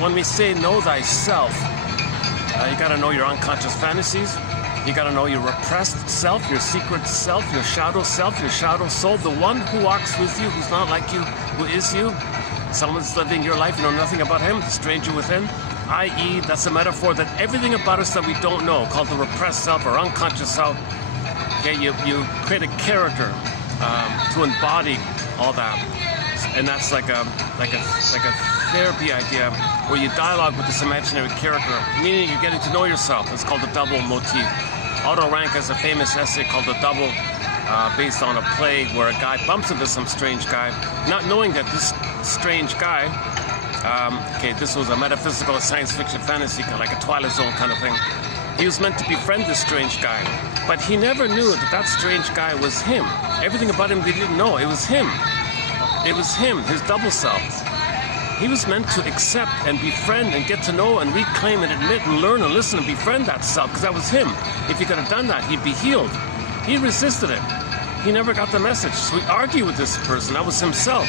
when we say know thyself, you got to know your unconscious fantasies. You got to know your repressed self, your secret self, your shadow soul, the one who walks with you, who's not like you, who is you. Someone's living your life, you know nothing about him, the stranger within, i.e. that's a metaphor that everything about us that we don't know, called the repressed self or unconscious self, okay, you create a character to embody all that. And that's like a therapy idea where you dialogue with this imaginary character, meaning you're getting to know yourself. It's called the double motif. Otto Rank has a famous essay called The Double, based on a play where a guy bumps into some strange guy, not knowing that this strange guy, okay, this was a metaphysical science fiction fantasy, like a Twilight Zone kind of thing. He was meant to befriend this strange guy, but he never knew that that strange guy was him. Everything about him they didn't know. It was him. It was him, his double self. He was meant to accept and befriend and get to know and reclaim and admit and learn and listen and befriend that self, because that was him. If he could have done that, he'd be healed. He resisted it. He never got the message. So he argued with this person. That was himself.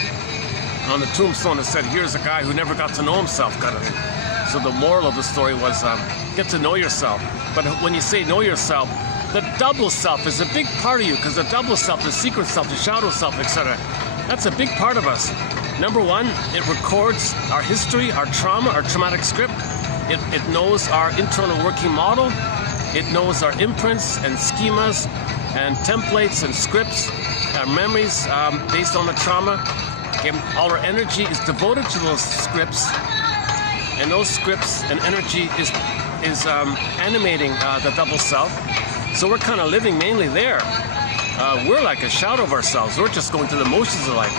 On the tombstone it said, here's a guy who never got to know himself, kind of thing. So the moral of the story was, get to know yourself. But when you say know yourself, the double self is a big part of you, because the double self, the secret self, the shadow self, etc., that's a big part of us. Number one, it records our history, our trauma, our traumatic script. It knows our internal working model. It knows our imprints and schemas and templates and scripts, our memories based on the trauma. Okay, all our energy is devoted to those scripts, and those scripts and energy is animating the double self. So we're kind of living mainly there. We're like a shadow of ourselves. We're just going through the motions of life.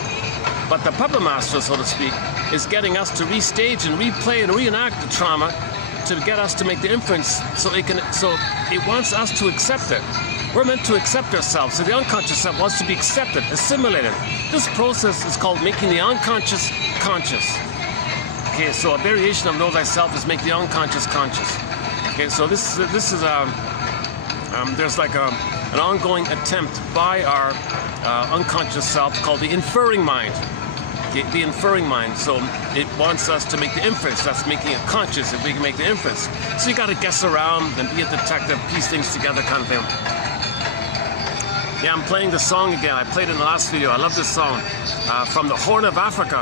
But the puppet master, so to speak, is getting us to restage and replay and reenact the trauma to get us to make the inference so it wants us to accept it. We're meant to accept ourselves. So the unconscious self wants to be accepted, assimilated. This process is called making the unconscious conscious. Okay, so a variation of know thyself is make the unconscious conscious. Okay, so this is there's like an ongoing attempt by our unconscious self called the inferring mind. The inferring mind. So it wants us to make the inference. That's making it conscious if we can make the inference. So you got to guess around and be a detective, piece things together kind of thing. Yeah, I'm playing the song again. I played it in the last video. I love this song from the Horn of Africa.